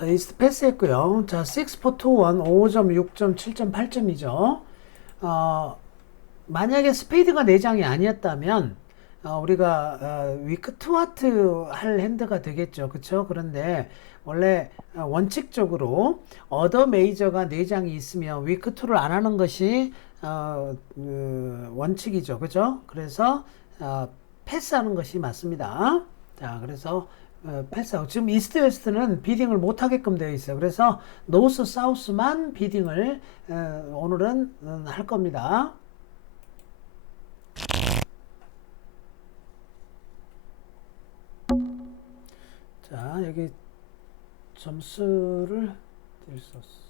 자, 이스트 패스했고요. 자, 6, 4, 2, 1, 5점, 6점, 7점, 8점이죠. 만약에 스페이드가 4장이 아니었다면 우리가 위크 투 하트 할 핸드가 되겠죠. 그쵸? 그런데 원래 원칙적으로 어더 메이저가 4장이 있으면 위크 투를 안 하는 것이 원칙이죠. 그죠? 그래서 패스하는 것이 맞습니다. 자, 그래서 패스하고 지금 이스트 웨스트는 비딩을 못 하게끔 되어 있어요. 그래서 노스 사우스만 비딩을 오늘은 할 겁니다. 자, 여기 점수를 드릴 수 없어.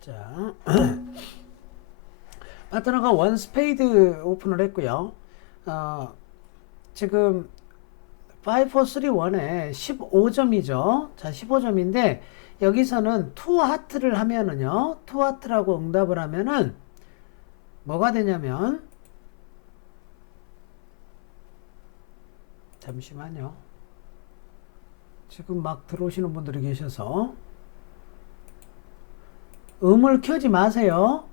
자, 파트너가 원 스페이드 오픈을 했고요. 지금 5, 4, 3, 1에 15점이죠. 자, 15점인데 여기서는 투 하트를 하면은요. 투 하트라고 응답을 하면은 뭐가 되냐면 잠시만요. 지금 막 들어오시는 분들이 계셔서 음을 켜지 마세요.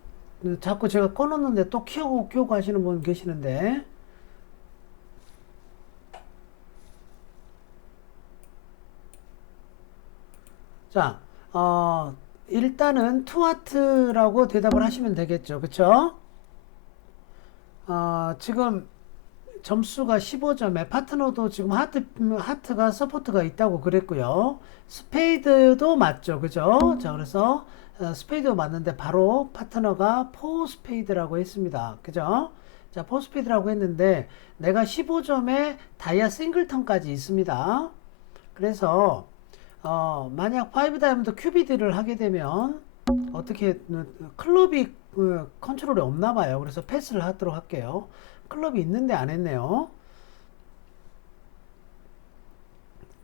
자꾸 제가 꺼놓는데 또 켜고 하시는 분 계시는데 자, 일단은 투하트라고 대답을 하시면 되겠죠. 그쵸? 지금 점수가 15점에 파트너도 지금 하트가 서포트가 있다고 그랬고요. 스페이드도 맞죠. 그죠? 자, 그래서 스페이드도 맞는데 바로 파트너가 포 스페이드라고 했습니다. 그죠? 자, 포 스페이드라고 했는데 내가 15점에 다이아 싱글턴까지 있습니다. 그래서 만약 5 다이아몬드 큐비드를 하게 되면 어떻게 클럽이 컨트롤이 없나 봐요. 그래서 패스를 하도록 할게요. 클럽이 있는데 안 했네요.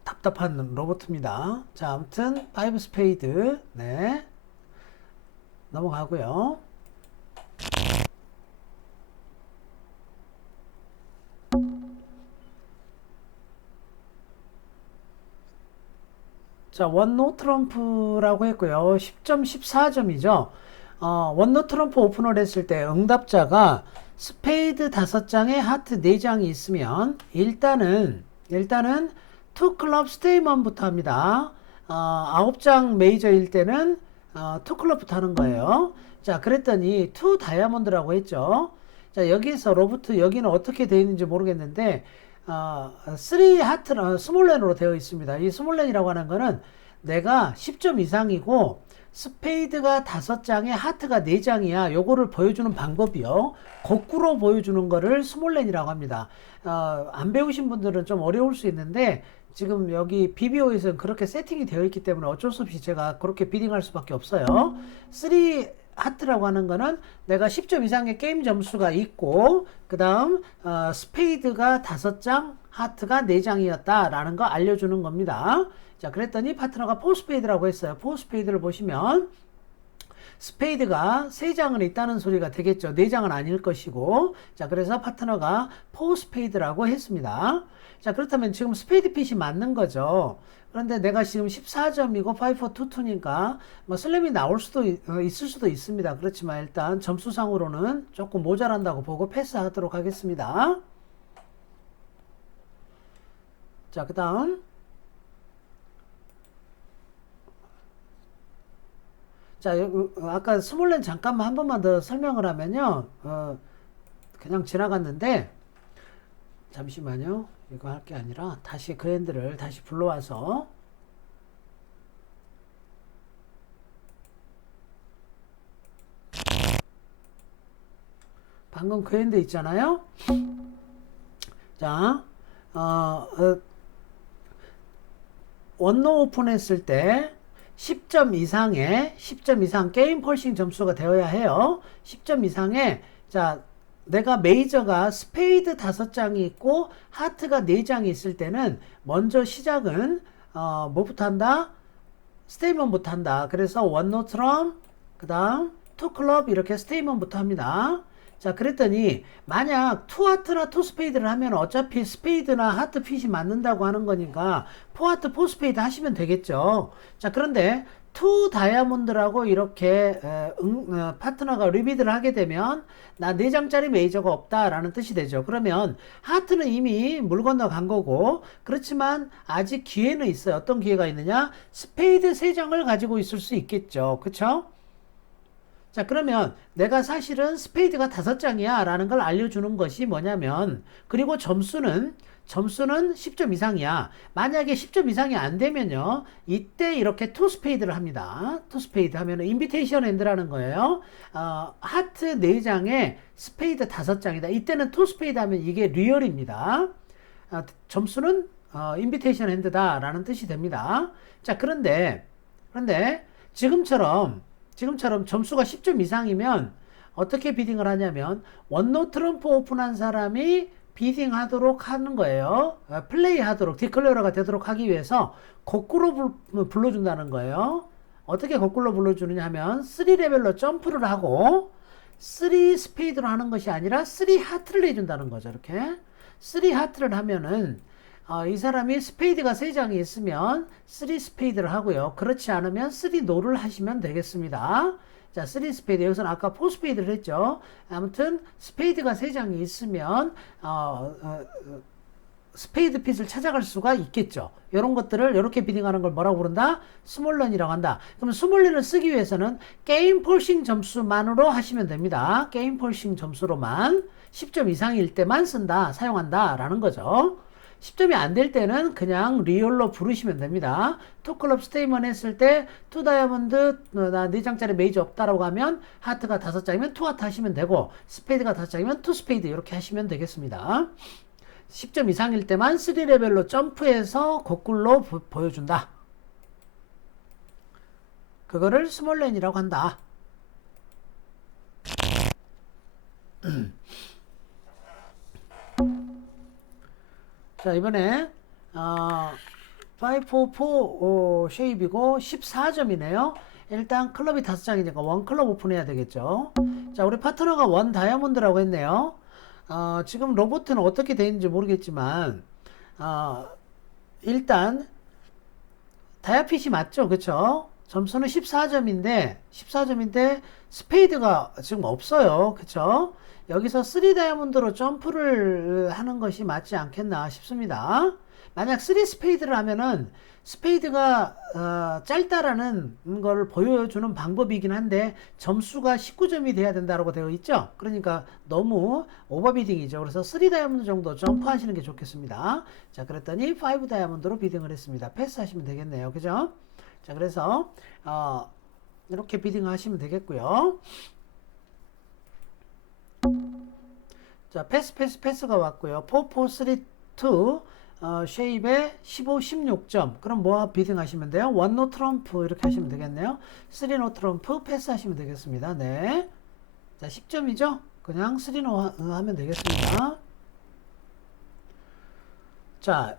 답답한 로봇입니다. 자, 아무튼 5 스페이드 네 넘어가고요. 자, 원노 트럼프라고 했고요. 10점, 14점이죠. 원노 트럼프 오픈을 했을 때 응답자가 스페이드 5장에 하트 4장이 있으면 일단은 투 클럽 스테이먼부터 합니다. 9장 메이저일 때는 투 클럽부터 하는 거예요. 자, 그랬더니 투 다이아몬드라고 했죠. 자, 여기서 로버트 여기는 어떻게 되어 있는지 모르겠는데 3 하트 스몰렌으로 되어 있습니다. 이 스몰렌이라고 하는 거는 내가 10점 이상이고 스페이드가 5장에 하트가 4장이야. 요거를 보여주는 방법이요. 거꾸로 보여주는 거를 스몰렌이라고 합니다. 안 배우신 분들은 좀 어려울 수 있는데 지금 여기 BBO에서는 그렇게 세팅이 되어 있기 때문에 어쩔 수 없이 제가 그렇게 비딩할 수밖에 없어요. 3 하트라고 하는 거는 내가 10점 이상의 게임 점수가 있고 그 다음 스페이드가 5장 하트가 4장이었다 라는 거 알려주는 겁니다. 자, 그랬더니 파트너가 포 스페이드라고 했어요. 포 스페이드를 보시면 스페이드가 3장은 있다는 소리가 되겠죠. 4장은 아닐 것이고. 자, 그래서 파트너가 포 스페이드라고 했습니다. 자, 그렇다면 지금 스페이드 핏이 맞는 거죠. 그런데 내가 지금 14점이고 5, 4, 2, 2니까 뭐 슬램이 나올 수도 있을 수도 있습니다. 그렇지만 일단 점수상으로는 조금 모자란다고 보고 패스하도록 하겠습니다. 자, 그 다음 자, 아까 스몰렌 잠깐만 한 번만 더 설명을 하면요. 그냥 지나갔는데 잠시만요. 이거 할 게 아니라 다시 그 핸들을 다시 불러와서 방금 그 핸드 있잖아요. 자, 원노 오픈했을 때 10점 이상 게임 펄싱 점수가 되어야 해요. 10점 이상에 자, 내가 메이저가 스페이드 5장이 있고 하트가 4장이 있을 때는 먼저 시작은 뭐부터 한다? 스테이먼부터 한다. 그래서 원노 트럼 그 다음 투 클럽 이렇게 스테이먼부터 합니다. 자, 그랬더니 만약 투 하트나 투 스페이드를 하면 어차피 스페이드나 하트 핏이 맞는다고 하는 거니까 포 하트 포 스페이드 하시면 되겠죠. 자, 그런데 투 다이아몬드라고 이렇게 파트너가 리비드를 하게 되면 나 4장짜리 메이저가 없다라는 뜻이 되죠. 그러면 하트는 이미 물 건너 간 거고, 그렇지만 아직 기회는 있어요. 어떤 기회가 있느냐? 스페이드 3장을 가지고 있을 수 있겠죠. 그쵸? 자, 그러면 내가 사실은 스페이드가 5장이야 라는 걸 알려주는 것이 뭐냐면, 그리고 점수는 10점 이상이야. 만약에 10점 이상이 안 되면요, 이때 이렇게 투 스페이드를 합니다. 투 스페이드 하면은 인비테이션 핸드라는 거예요. 하트 4장에 스페이드 5장이다. 이때는 투 스페이드 하면 이게 리얼입니다. 점수는 인비테이션 핸드다 라는 뜻이 됩니다. 자, 그런데 지금처럼 점수가 10점 이상이면 어떻게 비딩을 하냐면, 원노 트럼프 오픈한 사람이 비딩 하도록 하는 거예요. 플레이 하도록, 디클레어가 되도록 하기 위해서 거꾸로 불러준다는 거예요. 어떻게 거꾸로 불러주느냐 하면 3레벨로 점프를 하고 3 스페이드로 하는 것이 아니라 3 하트를 해준다는 거죠. 이렇게 3 하트를 하면은 이 사람이 스페이드가 3장이 있으면 3 스페이드를 하고요. 그렇지 않으면 3 노를 하시면 되겠습니다. 자, 3 스페이드. 여기서는 아까 4 스페이드를 했죠. 아무튼 스페이드가 3장이 있으면 스페이드 핏을 찾아갈 수가 있겠죠. 이런 것들을 이렇게 비딩하는 걸 뭐라고 부른다? 스몰런이라고 한다. 그럼 스몰런을 쓰기 위해서는 게임 폴싱 점수만으로 하시면 됩니다. 게임 폴싱 점수로만 10점 이상일 때만 사용한다 라는 거죠. 10점이 안 될 때는 그냥 리얼로 부르시면 됩니다. 투 클럽 스테이먼 했을 때 투 다이아몬드 나 4장짜리 메이저 없다라고 하면 하트가 5장이면 투 하트 하시면 되고, 스페이드가 5장이면 투 스페이드 이렇게 하시면 되겠습니다. 10점 이상일 때만 3레벨로 점프해서 거꾸로 보여준다. 그거를 스몰렌이라고 한다. 자, 이번에 544 쉐입이고 14점이네요. 일단 클럽이 5장이니까 원 클럽 오픈해야 되겠죠. 자, 우리 파트너가 원 다이아몬드라고 했네요. 지금 로봇은 어떻게 되는지 모르겠지만 일단 다이아핏이 맞죠, 그쵸? 점수는 14점인데 스페이드가 지금 없어요, 그쵸? 여기서 3 다이아몬드로 점프를 하는 것이 맞지 않겠나 싶습니다. 만약 3 스페이드를 하면은 스페이드가 짧다라는 걸 보여주는 방법이긴 한데 점수가 19점이 돼야 된다고 되어 있죠. 그러니까 너무 오버비딩이죠. 그래서 3 다이아몬드 정도 점프하시는 게 좋겠습니다. 자, 그랬더니 5 다이아몬드로 비딩을 했습니다. 패스하시면 되겠네요. 그죠? 자, 그래서 이렇게 비딩 하시면 되겠고요. 자, 패스가 왔고요. 4, 4, 3, 2 쉐입에 15, 16점. 그럼 뭐 비딩 하시면 돼요? 1 노 트럼프 이렇게 하시면 되겠네요. 3 노 트럼프 패스 하시면 되겠습니다. 네. 자, 10점이죠? 그냥 3 노 하면 되겠습니다. 자,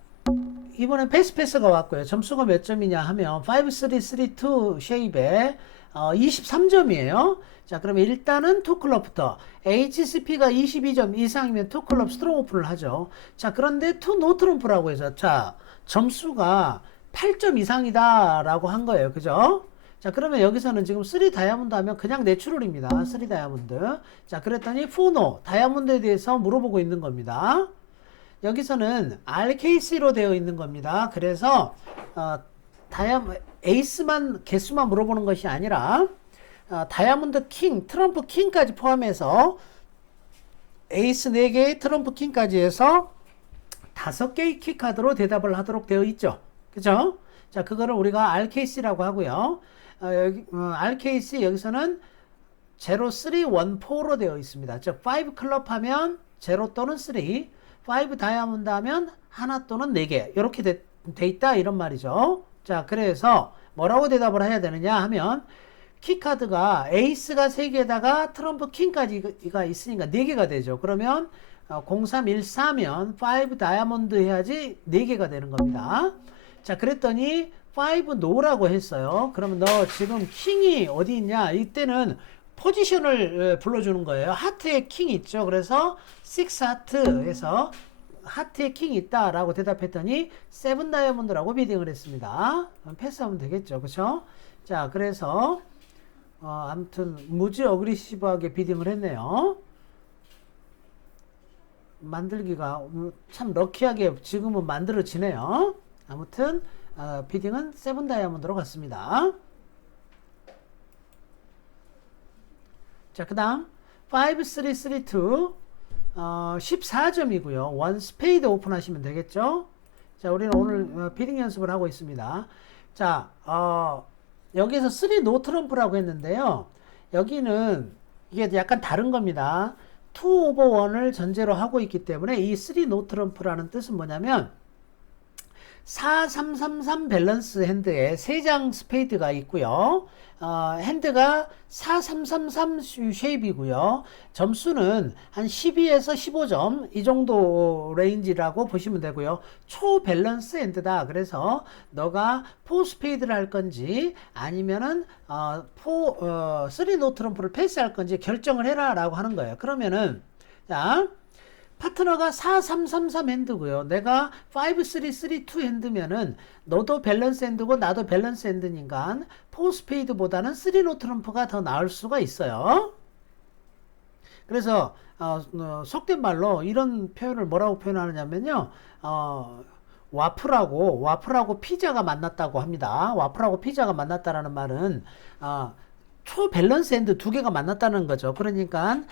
이번엔 패스가 왔고요. 점수가 몇 점이냐 하면 5, 3, 3, 2 쉐입에 23점이에요. 자, 그러면 일단은 투클럽부터 HCP가 22점 이상이면 투클럽 스트롱 오픈을 하죠. 자, 그런데 투 노트럼프라고 해서 자, 점수가 8점 이상이다 라고 한 거예요. 그죠? 자, 그러면 여기서는 지금 3 다이아몬드 하면 그냥 내추럴입니다. 3 다이아몬드. 자, 그랬더니 4 노 다이아몬드에 대해서 물어보고 있는 겁니다. 여기서는 RKC로 되어 있는 겁니다. 그래서 에이스만 개수만 물어보는 것이 아니라 다이아몬드 킹, 트럼프 킹까지 포함해서 에이스 4개, 트럼프 킹까지 해서 5개의 키카드로 대답을 하도록 되어 있죠. 그죠? 자, 그거를 우리가 RKC라고 하고요. RKC 여기서는 0, 3, 1, 4로 되어 있습니다. 즉, 5 클럽 하면 0 또는 3, 5 다이아몬드 하면 하나 또는 4개. 이렇게 돼 있다. 이런 말이죠. 자, 그래서 뭐라고 대답을 해야 되느냐 하면 키카드가 에이스가 3개에다가 트럼프 킹까지가 있으니까 4개가 되죠. 그러면 0314면 5 다이아몬드 해야지 4개가 되는 겁니다. 자, 그랬더니 5 노라고 했어요. 그러면 너 지금 킹이 어디 있냐? 이때는 포지션을 불러주는 거예요. 하트에 킹 있죠. 그래서 6 하트에서 하트에 킹 있다라고 대답했더니 7 다이아몬드라고 비딩을 했습니다. 패스하면 되겠죠. 그쵸? 자, 그래서 아무튼 무지 어그리시브하게 비딩을 했네요. 만들기가 참 럭키하게 지금은 만들어지네요. 아무튼 비딩은 7 다이아몬드로 갔습니다. 자, 그 다음 5, 3, 3, 2 14점이고요. 원 스페이드 오픈하시면 되겠죠. 자, 우리는 오늘 비딩 연습을 하고 있습니다. 자, 여기에서 3 노 트럼프라고 했는데요. 여기는 이게 약간 다른 겁니다. 2 오버 1을 전제로 하고 있기 때문에 이 3 노 트럼프라는 뜻은 뭐냐면 4, 3, 3, 3 밸런스 핸드에 3장 스페이드가 있고요. 핸드가 4, 3, 3, 3 쉐입이고요. 점수는 한 12에서 15점 이 정도 레인지라고 보시면 되고요. 초밸런스 핸드다. 그래서 너가 4 스페이드를 할 건지 아니면은 3 노 트럼프를 패스할 건지 결정을 해라 라고 하는 거예요. 그러면은 자, 파트너가 4, 3, 3, 3 핸드고요. 내가 5, 3, 3, 2 핸드면은 너도 밸런스 핸드고 나도 밸런스 핸드니까 4 스페이드보다는 3 노 트럼프가 더 나을 수가 있어요. 그래서 속된 말로 이런 표현을 뭐라고 표현하느냐면요. 와플하고 피자가 만났다고 합니다. 와플하고 피자가 만났다라는 말은 초밸런스 핸드 두 개가 만났다는 거죠. 그러니까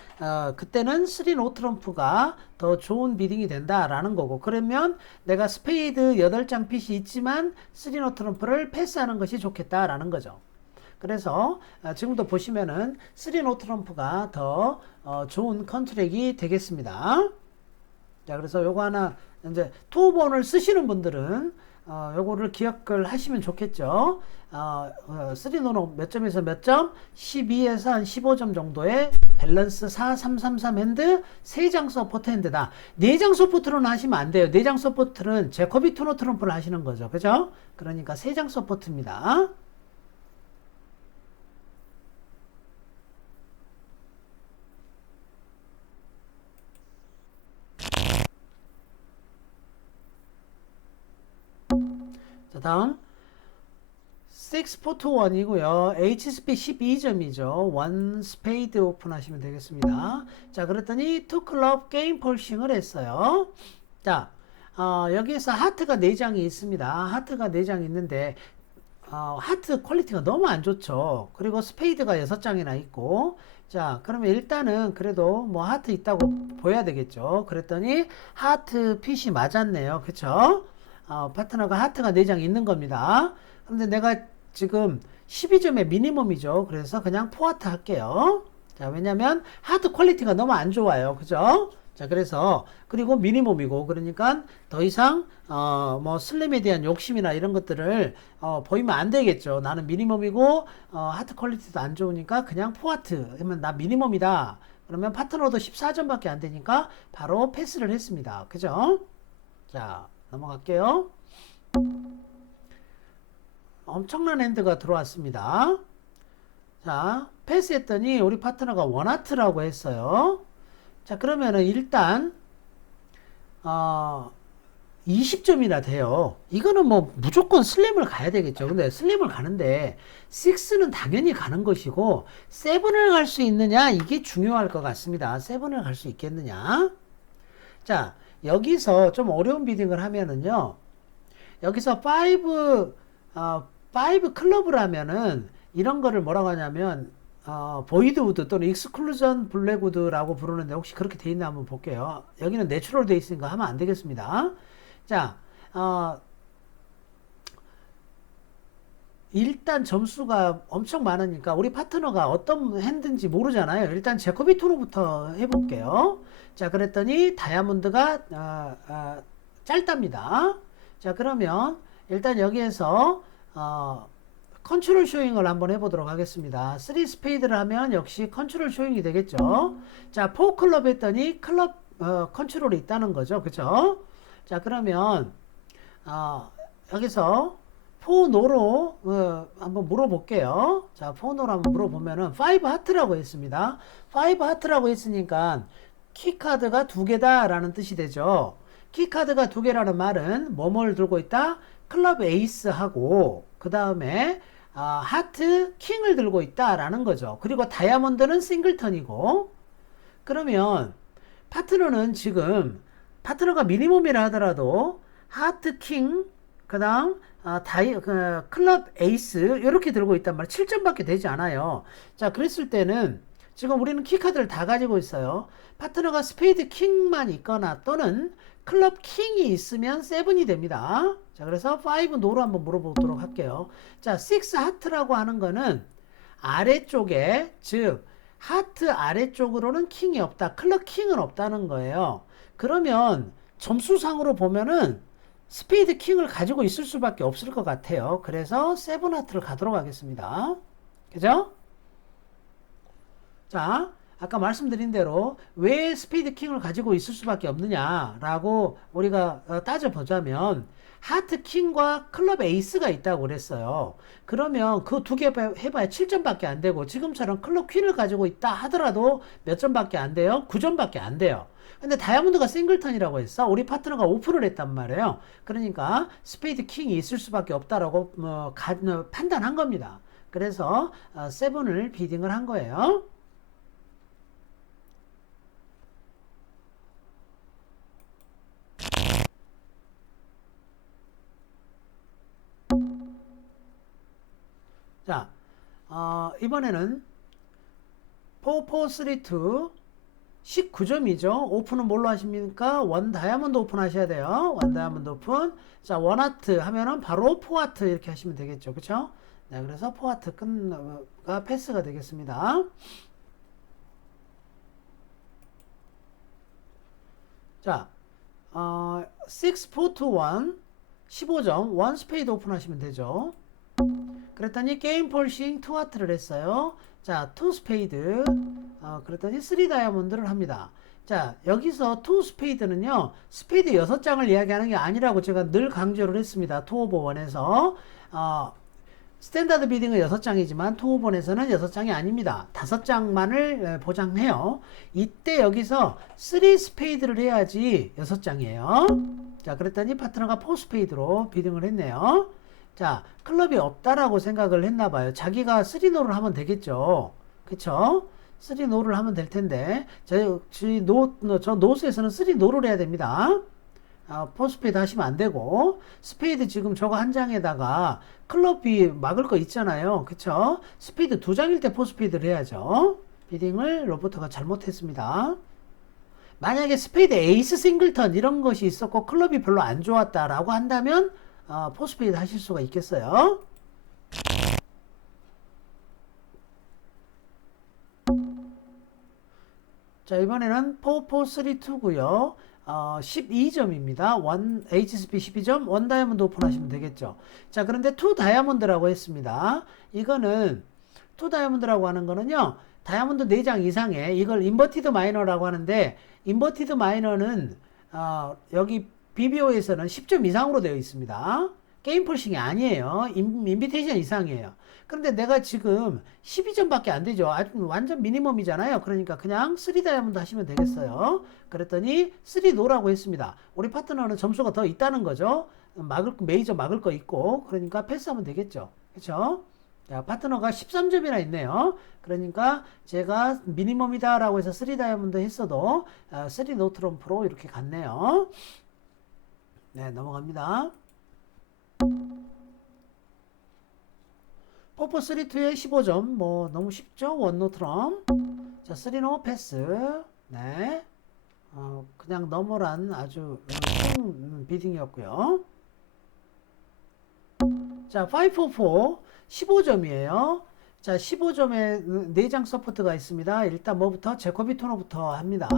그때는 3 노 트럼프가 더 좋은 비딩이 된다라는 거고, 그러면 내가 스페이드 8장 핏이 있지만 3 노 트럼프를 패스하는 것이 좋겠다라는 거죠. 그래서 지금도 보시면은 3 노 트럼프가 더 좋은 컨트랙이 되겠습니다. 자, 그래서 요거 하나 이제 투번을 쓰시는 분들은 요거를 기억을 하시면 좋겠죠. 3노는 몇 점에서 몇 점? 12에서 한 15점 정도의 밸런스 4, 3, 3, 3 핸드 3장 서포트 핸드다. 4장 서포트로는 하시면 안 돼요. 4장 서포트는 제코비 투노 트럼프를 하시는 거죠. 그죠? 그러니까 3장 서포트입니다. 자, 다음 6포트1이고요. HSP 12점이죠. 1 스페이드 오픈하시면 되겠습니다. 자, 그랬더니 2 클럽 게임 폴싱을 했어요. 자, 여기에서 하트가 4장이 있습니다. 하트가 4장이 있는데 하트 퀄리티가 너무 안 좋죠. 그리고 스페이드가 6장이나 있고, 자, 그러면 일단은 그래도 뭐 하트 있다고 보여야 되겠죠. 그랬더니 하트 핏이 맞았네요. 그쵸? 파트너가 하트가 4장 있는 겁니다. 근데 내가 지금 12점의 미니멈이죠. 그래서 그냥 포하트 할게요. 자, 왜냐면 하트 퀄리티가 너무 안 좋아요. 그죠? 자, 그래서 그리고 미니멈이고, 그러니까 더 이상 뭐 슬램에 대한 욕심이나 이런 것들을 보이면 안 되겠죠. 나는 미니멈이고 하트 퀄리티도 안 좋으니까 그냥 포하트 하면 나 미니멈이다. 그러면 파트너도 14점밖에 안 되니까 바로 패스를 했습니다. 그죠? 자, 넘어갈게요. 엄청난 핸드가 들어왔습니다. 자, 패스했더니 우리 파트너가 원하트라고 했어요. 자, 그러면은 일단 20점이나 돼요. 이거는 뭐 무조건 슬램을 가야 되겠죠. 근데 슬램을 가는데 6는 당연히 가는 것이고 7을 갈 수 있느냐, 이게 중요할 것 같습니다. 7을 갈 수 있겠느냐. 자, 여기서 좀 어려운 비딩을 하면은요, 여기서 5 클럽을 하면은 이런 거를 뭐라고 하냐면 보이드 우드 또는 익스클루전 블랙 우드라고 부르는데, 혹시 그렇게 돼 있나 한번 볼게요. 여기는 내추럴 돼 있으니까 하면 안 되겠습니다. 자, 일단 점수가 엄청 많으니까 우리 파트너가 어떤 핸드인지 모르잖아요. 일단 제코비 투노부터 해볼게요. 자, 그랬더니 다이아몬드가 짧답니다. 자, 그러면 일단 여기에서 컨트롤 쇼잉을 한번 해보도록 하겠습니다. 3 스페이드를 하면 역시 컨트롤 쇼잉이 되겠죠. 자, 4 클럽 했더니 클럽 컨트롤이 있다는 거죠. 그죠? 자, 그러면 여기서 포노로 한번 물어볼게요. 자, 포노로 한번 물어보면은 5 하트라고 했습니다. 5 하트라고 했으니까 키카드가 두 개다 라는 뜻이 되죠. 키카드가 두 개라는 말은 뭐뭘 들고 있다? 클럽 에이스하고 그 다음에 하트 킹을 들고 있다 라는 거죠. 그리고 다이아몬드는 싱글턴이고, 그러면 파트너는 지금 파트너가 미니멈이라 하더라도 하트 킹, 그 다음 클럽 에이스 이렇게 들고 있단 말이에요. 7점밖에 되지 않아요. 자, 그랬을 때는 지금 우리는 키카드를 다 가지고 있어요. 파트너가 스페이드 킹만 있거나 또는 클럽 킹이 있으면 7이 됩니다. 자, 그래서 5 노로 한번 물어보도록 할게요. 자, 6 하트라고 하는 거는 아래쪽에, 즉 하트 아래쪽으로는 킹이 없다. 클럽 킹은 없다는 거예요. 그러면 점수상으로 보면은 스페이드 킹을 가지고 있을 수밖에 없을 것 같아요. 그래서 7 하트를 가도록 하겠습니다. 그죠? 자, 아까 말씀드린 대로 왜 스페이드 킹을 가지고 있을 수밖에 없느냐라고 우리가 따져보자면 하트 킹과 클럽 에이스가 있다고 그랬어요. 그러면 그 두 개 해봐야 7점밖에 안 되고, 지금처럼 클럽 퀸을 가지고 있다 하더라도 몇 점밖에 안 돼요? 9점밖에 안 돼요. 근데 다이아몬드가 싱글턴이라고 했어. 우리 파트너가 오픈을 했단 말이에요. 그러니까 스페이드 킹이 있을 수밖에 없다라고 판단한 겁니다. 그래서 7을 비딩을 한 거예요. 자, 이번에는 4, 4, 3, 2 19점이죠. 오픈은 뭘로 하십니까? 원 다이아몬드 오픈 하셔야 돼요. 원 다이아몬드 오픈. 자, 원 하트 하면은 바로 4 하트 이렇게 하시면 되겠죠. 그쵸? 네, 그래서 4 하트 가 패스가 되겠습니다. 자, 6, 4, 2, 1 15점 원 스페이드 오픈 하시면 되죠. 그랬더니 게임 폴싱 2 하트를 했어요. 자, 2 스페이드 그랬더니 3 다이아몬드를 합니다. 자, 여기서 2 스페이드는요, 스페이드 6장을 이야기하는 게 아니라고 제가 늘 강조를 했습니다. 2 오버 1에서 스탠다드 비딩은 6장이지만 2 오버 1에서는 6장이 아닙니다. 5장만을 보장해요. 이때 여기서 3 스페이드를 해야지 6장이에요. 자, 그랬더니 파트너가 4 스페이드로 비딩을 했네요. 자, 클럽이 없다라고 생각을 했나봐요. 자기가 3노를 하면 되겠죠. 그쵸? 3노를 하면 될 텐데, 저 노스에서는 3노를 해야 됩니다. 4 스페이드 하시면 안 되고, 스페이드 지금 저거 한 장에다가 클럽이 막을 거 있잖아요. 그쵸? 스페이드 2장일 때 4 스페이드를 해야죠. 비딩을 로버트가 잘못했습니다. 만약에 스페이드 에이스 싱글턴 이런 것이 있었고 클럽이 별로 안 좋았다라고 한다면 4 스페이드 하실 수가 있겠어요. 자, 이번에는 4, 4, 3, 2고요. 12점입니다. HSP 12점, 원 다이아몬드 오픈하시면 되겠죠. 자, 그런데 2 다이아몬드라고 했습니다. 이거는 2 다이아몬드라고 하는 거는요, 다이아몬드 4장 이상에 이걸 인버티드 마이너라고 하는데, 인버티드 마이너는 여기 BBO에서는 10점 이상으로 되어 있습니다. 게임 폴싱이 아니에요. 인비테이션 이상이에요. 그런데 내가 지금 12점밖에 안 되죠. 아주 완전 미니멈이잖아요. 그러니까 그냥 3 다이아몬드 하시면 되겠어요. 그랬더니 3 노라고 했습니다. 우리 파트너는 점수가 더 있다는 거죠. 메이저 막을 거 있고, 그러니까 패스하면 되겠죠. 그렇죠? 자, 파트너가 13점이나 있네요. 그러니까 제가 미니멈이다 라고 해서 3 다이아몬드 했어도 3 노 트럼프로 이렇게 갔네요. 네, 넘어갑니다. 4, 4, 3, 2에 15점. 뭐 너무 쉽죠? 원노 트럼. 자, 3노 패스. 네. 그냥 넘어란 아주 큰 비딩이었고요. 자, 5, 4, 4 15점이에요. 자, 15점에 4장 서포트가 있습니다. 일단 뭐부터? 제코비 토너부터 합니다.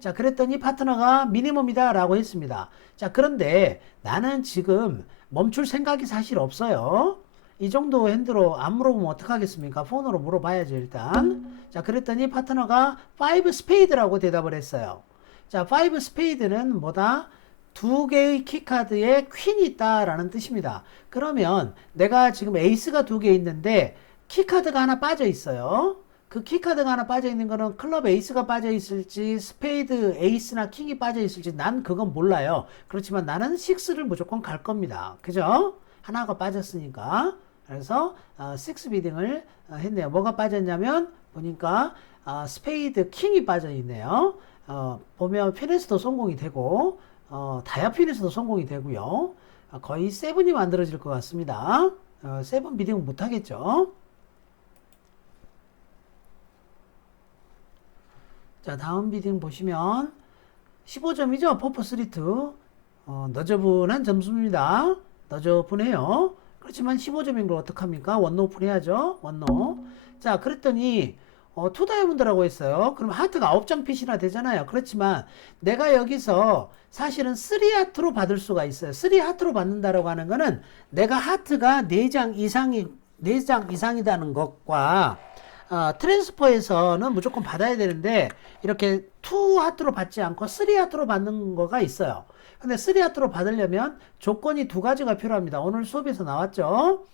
자, 그랬더니 파트너가 미니멈이다 라고 했습니다. 자, 그런데 나는 지금 멈출 생각이 사실 없어요. 이 정도 핸드로 안 물어보면 어떡하겠습니까? 폰으로 물어봐야죠, 일단. 자, 그랬더니 파트너가 5 스페이드라고 대답을 했어요. 자, 5 스페이드는 뭐다? 두 개의 키카드에 퀸이 있다라는 뜻입니다. 그러면 내가 지금 에이스가 두 개 있는데 키카드가 하나 빠져 있어요. 그 키카드가 하나 빠져 있는 거는 클럽 에이스가 빠져 있을지 스페이드 에이스나 킹이 빠져 있을지 난 그건 몰라요. 그렇지만 나는 6를 무조건 갈 겁니다. 그죠? 하나가 빠졌으니까. 그래서 6 비딩을 했네요. 뭐가 빠졌냐면 보니까 스페이드 킹이 빠져 있네요. 보면 핀에서도 성공이 되고 다이아 핀에서도 성공이 되고요. 거의 세븐이 만들어질 것 같습니다. 세븐 비딩은 못하겠죠. 자, 다음 비딩 보시면 15점이죠. 퍼프 3-2. 너저분한 점수입니다. 너저분해요. 그렇지만 15점인 걸 어떡합니까? 원노 오픈해야죠. 원노. 자, 그랬더니 투 다이아몬드라고 했어요. 그럼 하트가 9장 핏이나 되잖아요. 그렇지만 내가 여기서 사실은 3 하트로 받을 수가 있어요. 3 하트로 받는다라고 하는 거는 내가 하트가 4장 이상이라는 것과 트랜스퍼에서는 무조건 받아야 되는데 이렇게 2 하트로 받지 않고 3 하트로 받는 거가 있어요. 근데 3 하트로 받으려면 조건이 두 가지가 필요합니다. 오늘 수업에서 나왔죠.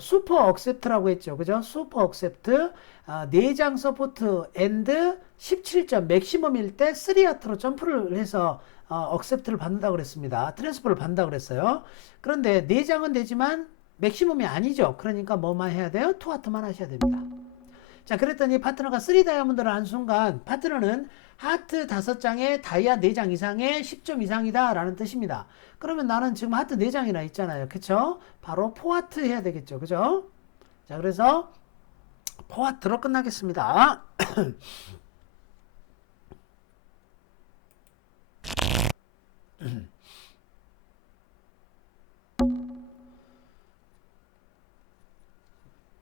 슈퍼 억셉트라고 했죠. 그죠? 슈퍼 억셉트 4장 서포트 앤드 17점 맥시멈일 때 3 하트로 점프를 해서 억셉트를 받는다고 그랬습니다. 트랜스퍼를 받는다고 그랬어요. 그런데 4장은 되지만 맥시멈이 아니죠. 그러니까 뭐만 해야 돼요? 2 하트만 하셔야 됩니다. 자, 그랬더니 파트너가 3 다이아몬드를 한 순간 파트너는 하트 5장에 다이아 4장 이상의 10점 이상이다 라는 뜻입니다. 그러면 나는 지금 하트 4장이나 있잖아요. 그쵸? 바로 4 하트 해야 되겠죠. 그죠? 자, 그래서 4 하트로 끝나겠습니다.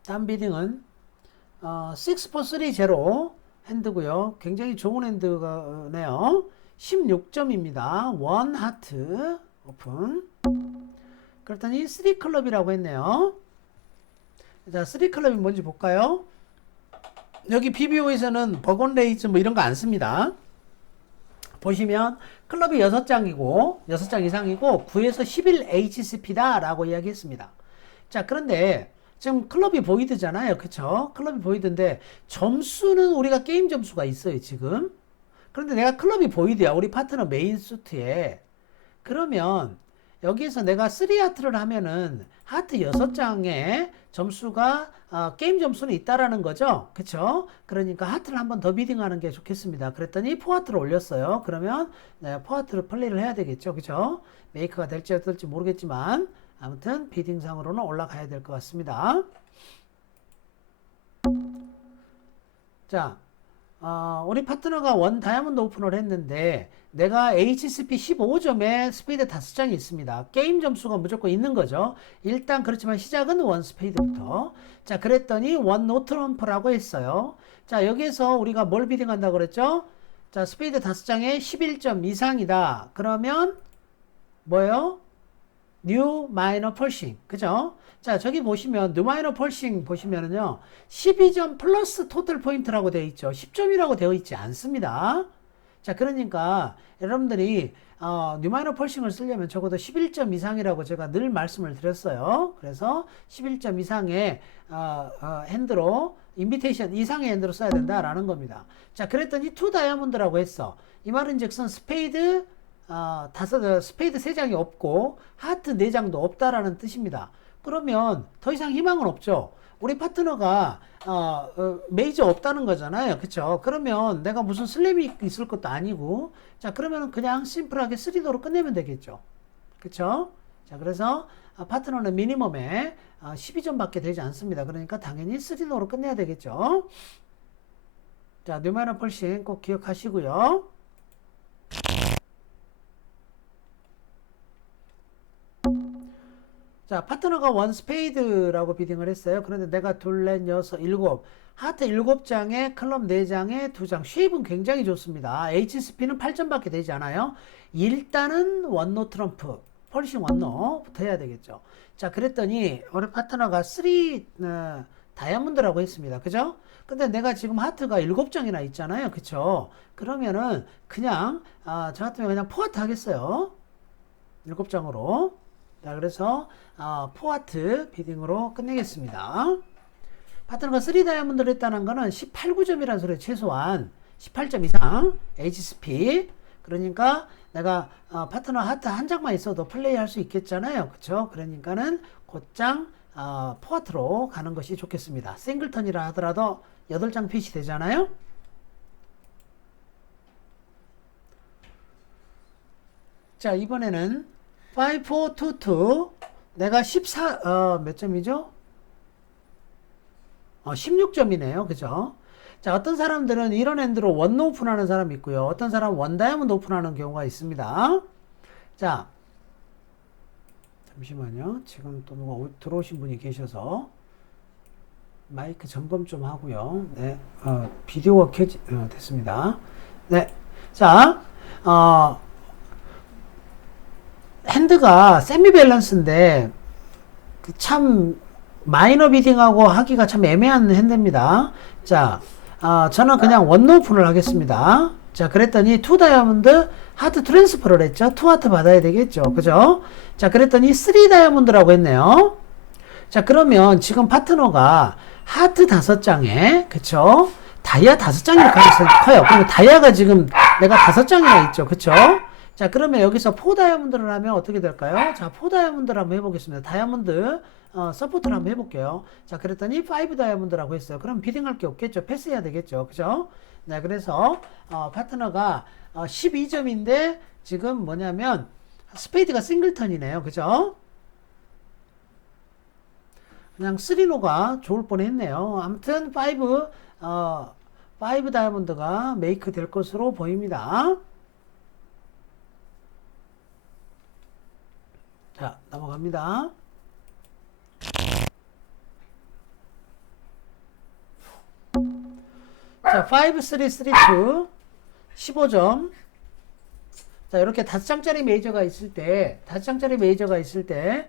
다음 비딩은 6-4-3-0 핸드고요. 굉장히 좋은 핸드네요. 16점입니다. 1 하트 오픈. 그랬더니 3 클럽이라고 했네요. 자, 3 클럽이 뭔지 볼까요? 여기 BBO에서는 버건 레이즈 뭐 이런 거 안 씁니다. 보시면 클럽이 6장이고 6장 이상이고 9에서 11 HCP다 라고 이야기했습니다. 자, 그런데 지금 클럽이 보이드잖아요. 그쵸? 클럽이 보이드인데 점수는 우리가 게임 점수가 있어요. 지금. 그런데 내가 클럽이 보이드야. 우리 파트너 메인 수트에. 그러면 여기에서 내가 3 하트를 하면은 하트 6장에 점수가 게임 점수는 있다라는 거죠. 그쵸? 그러니까 하트를 한번 더 비딩하는 게 좋겠습니다. 그랬더니 4 하트를 올렸어요. 그러면 4 하트를 플레이를 해야 되겠죠. 그쵸? 메이크가 될지 어떨지 모르겠지만 아무튼 비딩상으로는 올라가야 될 것 같습니다. 자, 우리 파트너가 1 다이아몬드 오픈을 했는데 내가 HCP 15점에 스페이드 5장이 있습니다. 게임 점수가 무조건 있는 거죠. 일단 그렇지만 시작은 1 스페이드부터. 자, 그랬더니 1 노트럼프라고 했어요. 자, 여기에서 우리가 뭘 비딩한다고 그랬죠? 자, 스페이드 5장에 11점 이상이다. 그러면 뭐예요? 뉴 마이너 펄싱. 그죠? 자, 저기 보시면 뉴 마이너 펄싱 보시면은요. 12점 플러스 토탈 포인트라고 되어 있죠. 10점이라고 되어 있지 않습니다. 자, 그러니까 여러분들이 뉴 마이너 펄싱을 쓰려면 적어도 11점 이상이라고 제가 늘 말씀을 드렸어요. 그래서 11점 이상의 핸드로 인비테이션 이상의 핸드로 써야 된다라는 겁니다. 자, 그랬더니 2 다이아몬드라고 했어. 이 말은즉슨 스페이드 스페이드 3장이 없고 하트 4장도 없다라는 뜻입니다. 그러면 더 이상 희망은 없죠. 우리 파트너가 메이저 없다는 거잖아요. 그쵸? 그러면 내가 무슨 슬램이 있을 것도 아니고 자, 그러면 그냥 심플하게 3도로 끝내면 되겠죠. 그쵸? 자, 그래서 파트너는 미니멈에 12점밖에 되지 않습니다. 그러니까 당연히 3도로 끝내야 되겠죠. 자, 뉴마이너 펄싱 꼭 기억하시고요. 자, 파트너가 1 스페이드라고 비딩을 했어요. 그런데 내가 둘, 넷, 여섯, 일곱 하트 7장에 클럽 4장에 2장 쉐입은 굉장히 좋습니다. HSP는 8점밖에 되지 않아요. 일단은 원노 트럼프 펄싱 원노부터 해야 되겠죠. 자, 그랬더니 우리 파트너가 3 다이아몬드라고 했습니다. 그죠? 근데 내가 지금 하트가 7장이나 있잖아요. 그쵸? 그러면은 그냥 저 같은 경우 그냥 포하트 하겠어요. 7장으로. 자, 그래서 포하트 비딩으로 끝내겠습니다. 파트너가 3 다이아몬드를 했다는 거는 18, 9점이라는 소리예요. 최소한 18점 이상 HSP. 그러니까 내가 파트너 하트 한 장만 있어도 플레이할 수 있겠잖아요. 그쵸? 그러니까는 곧장 포하트로 가는 것이 좋겠습니다. 싱글턴이라 하더라도 8장 핏이 되잖아요. 자, 이번에는 5, 4, 2, 2. 내가 14, 몇 점이죠? 16점이네요. 그죠? 자, 어떤 사람들은 이런 핸드로 원 오픈하는 사람이 있고요. 어떤 사람은 원 다이아몬드 오픈하는 경우가 있습니다. 자, 잠시만요. 지금 또 누가 들어오신 분이 계셔서 마이크 점검 좀 하고요. 네, 비디오가 됐습니다. 네, 자, 핸드가 세미 밸런스인데 참 마이너 비딩하고 하기가 참 애매한 핸드입니다. 자, 저는 그냥 원 오픈을 하겠습니다. 자, 그랬더니 2 다이아몬드 하트 트랜스퍼를 했죠. 2 하트 받아야 되겠죠. 그죠? 자, 그랬더니 3 다이아몬드라고 했네요. 자, 그러면 지금 파트너가 하트 5장에, 그쵸? 다이아 5장일 가능성이 커요. 그리고 다이아가 지금 내가 5장이나 있죠. 그쵸? 자, 그러면 여기서 4 다이아몬드를 하면 어떻게 될까요? 자, 4 다이아몬드를 한번 해보겠습니다. 다이아몬드 서포트를 한번 해볼게요. 자, 그랬더니 5 다이아몬드라고 했어요. 그럼 비딩할 게 없겠죠. 패스해야 되겠죠. 그죠? 네, 그래서 파트너가 12점인데 지금 뭐냐면 스페이드가 싱글턴이네요. 그죠? 그냥 3노가 좋을 뻔했네요. 아무튼 5 다이아몬드가 메이크 될 것으로 보입니다. 자, 넘어갑니다. 자, 5, 3, 3, 2, 15점. 자, 이렇게 5장짜리 메이저가 있을 때, 5장짜리 메이저가 있을 때,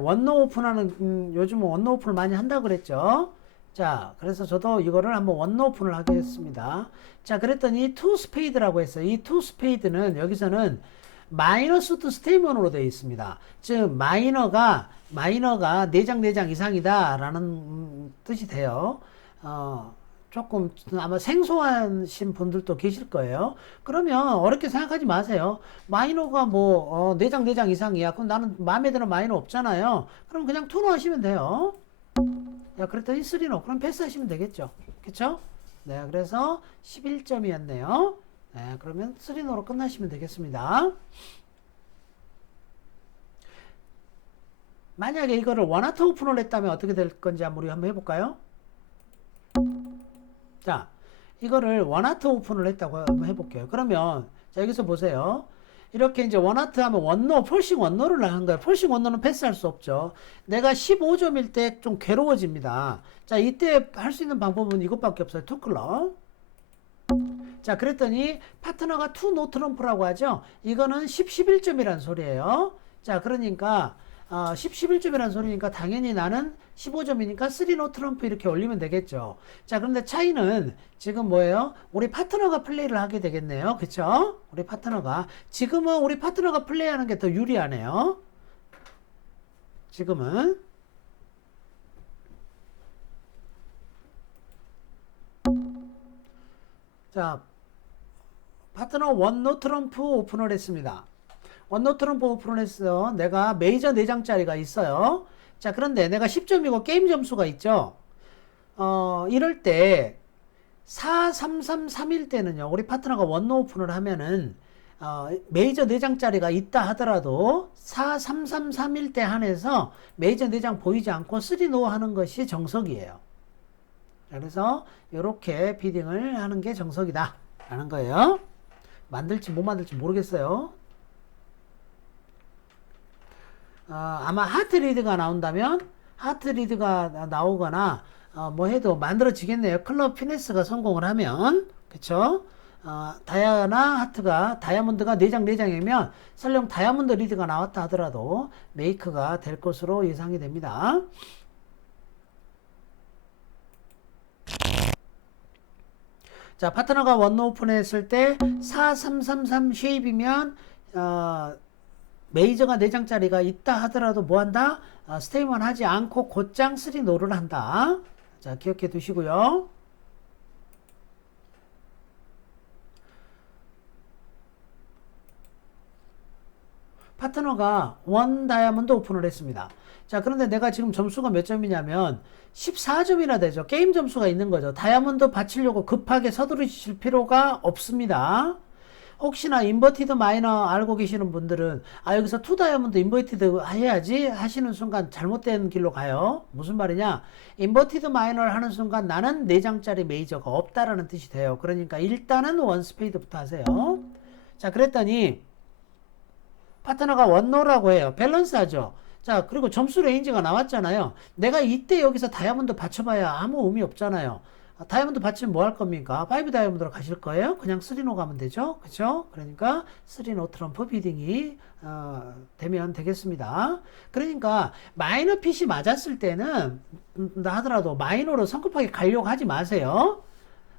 원노 오픈하는, 요즘은 원노 오픈을 많이 한다고 그랬죠. 자, 그래서 저도 이거를 한번 원노 오픈을 하겠습니다. 자, 그랬더니 2 스페이드라고 했어요. 이 2 스페이드는 여기서는 마이너스 투 스테이먼으로 되어 있습니다. 즉, 마이너가 4장, 4장 이상이다 라는 뜻이 돼요. 조금 아마 생소하신 분들도 계실 거예요. 그러면 어렵게 생각하지 마세요. 마이너가 뭐 4장 4장 이상이야. 그럼 나는 마음에 드는 마이너 없잖아요. 그럼 그냥 투노 하시면 돼요. 야, 그랬더니 3노. 그럼 패스하시면 되겠죠. 그쵸? 네, 그래서 11점이었네요. 네, 그러면 3노로 끝나시면 되겠습니다. 만약에 이거를 원하트 오픈을 했다면 어떻게 될 건지 우리 한번 해볼까요? 자, 이거를 원하트 오픈을 했다고 한번 해볼게요. 그러면 자, 여기서 보세요. 이렇게 이제 원하트 하면 원노, 폴싱 원노를 한 거예요. 폴싱 원노는 패스할 수 없죠. 내가 15점일 때 좀 괴로워집니다. 자, 이때 할 수 있는 방법은 이것밖에 없어요. 투클럽. 자, 그랬더니 파트너가 투 노 트럼프라고 하죠. 이거는 10, 11점이란 소리예요. 자, 그러니까 10, 11점이란 소리니까 당연히 나는 15점이니까 3 노 트럼프 이렇게 올리면 되겠죠. 자, 그런데 차이는 지금 뭐예요? 우리 파트너가 플레이를 하게 되겠네요. 그쵸? 우리 파트너가. 지금은 우리 파트너가 플레이하는 게 더 유리하네요. 지금은. 자, 파트너 원노 트럼프 오픈을 했습니다. 원노 트럼프 오픈을 했어. 내가 메이저 4장짜리가 있어요. 자, 그런데 내가 10점이고 게임 점수가 있죠. 이럴 때 4, 3, 3, 3일 때는요. 우리 파트너가 원노 오픈을 하면은 메이저 4장짜리가 있다 하더라도 4, 3, 3, 3일 때 한해서 메이저 4장 보이지 않고 3노 하는 것이 정석이에요. 그래서 이렇게 비딩을 하는 게 정석이다 라는 거예요. 만들지 못 만들지 모르겠어요. 아마 하트 리드가 나온다면 하트 리드가 나오거나 뭐 해도 만들어지겠네요. 클럽 피네스가 성공을 하면. 그쵸? 다이아몬드가 4장 4장이면 설령 다이아몬드 리드가 나왔다 하더라도 메이크가 될 것으로 예상이 됩니다. 자, 파트너가 원 오픈했을 때 4333 쉐입이면 메이저가 4장짜리가 있다 하더라도 뭐 한다? 스테이만 하지 않고 곧장 3 노를 한다. 자, 기억해 두시고요. 파트너가 원 다이아몬드 오픈을 했습니다. 자, 그런데 내가 지금 점수가 몇 점이냐면 14점이나 되죠. 게임 점수가 있는 거죠. 다이아몬드 받치려고 급하게 서두르실 필요가 없습니다. 혹시나 인버티드 마이너 알고 계시는 분들은 여기서 투 다이아몬드 인버티드 해야지 하시는 순간 잘못된 길로 가요. 무슨 말이냐? 인버티드 마이너를 하는 순간 나는 4장짜리 메이저가 없다라는 뜻이 돼요. 그러니까 일단은 원 스페이드부터 하세요. 자, 그랬더니 파트너가 원노라고 해요. 밸런스하죠. 자, 그리고 점수 레인지가 나왔잖아요. 내가 이때 여기서 다이아몬드 받쳐봐야 아무 의미 없잖아요. 다이아몬드 받치면 뭐 할 겁니까? 5 다이아몬드로 가실 거예요? 그냥 3노 가면 되죠? 그쵸? 그러니까 3노 트럼프 비딩이 되면 되겠습니다. 그러니까 마이너 핏이 맞았을 때는 하더라도 마이너로 성급하게 가려고 하지 마세요.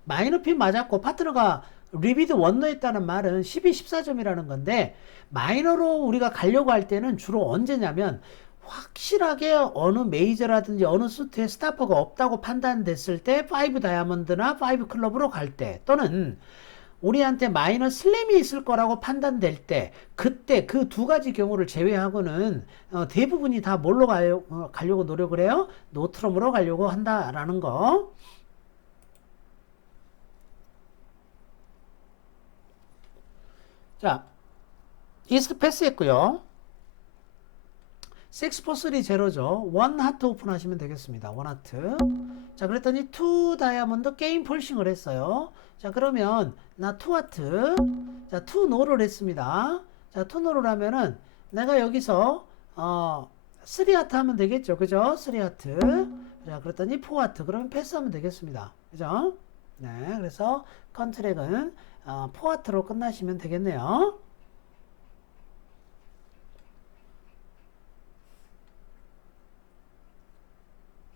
마이너 핏 맞았고 파트너가 리비드 원노 했다는 말은 12, 14점이라는 건데 마이너로 우리가 가려고 할 때는 주로 언제냐면 확실하게 어느 메이저라든지 어느 수트에 스타퍼가 없다고 판단됐을 때 5 다이아몬드나 5 클럽으로 갈 때 또는 우리한테 마이너 슬램이 있을 거라고 판단될 때 그때 그 두 가지 경우를 제외하고는 대부분이 다 뭘로 가려고 노력을 해요? 노트럼으로 가려고 한다라는 거. 자, 이스트 패스 했고요. 6, 4, 3, 제로죠. 원 하트 오픈하시면 되겠습니다. 원 하트. 자, 그랬더니 투 다이아몬드 게임 폴싱을 했어요. 자, 그러면 나 투 하트. 자, 투 노를 했습니다. 자, 투 노를 하면은 내가 여기서 3 하트 하면 되겠죠. 그죠? 3 하트. 자, 그랬더니 4 하트. 그러면 패스하면 되겠습니다. 그죠? 네, 그래서 컨트랙은 4 하트로 끝나시면 되겠네요.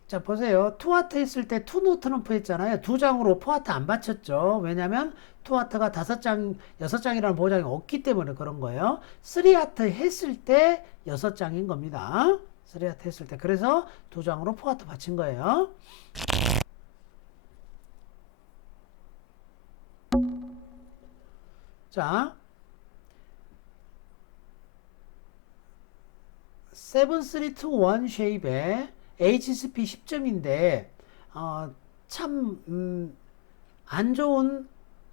자, 보세요. 투하트 했을 때 투노 트럼프 했잖아요. 2장으로 포하트 안 받쳤죠. 왜냐면 투하트가 5장, 6장이라는 보장이 없기 때문에 그런 거예요. 3하트 했을 때 6장인 겁니다. 3하트 했을 때. 그래서 2장으로 포하트 받친 거예요. 자, 7, 3, 2, 1 쉐입에 HSP 10점인데 참 안 좋은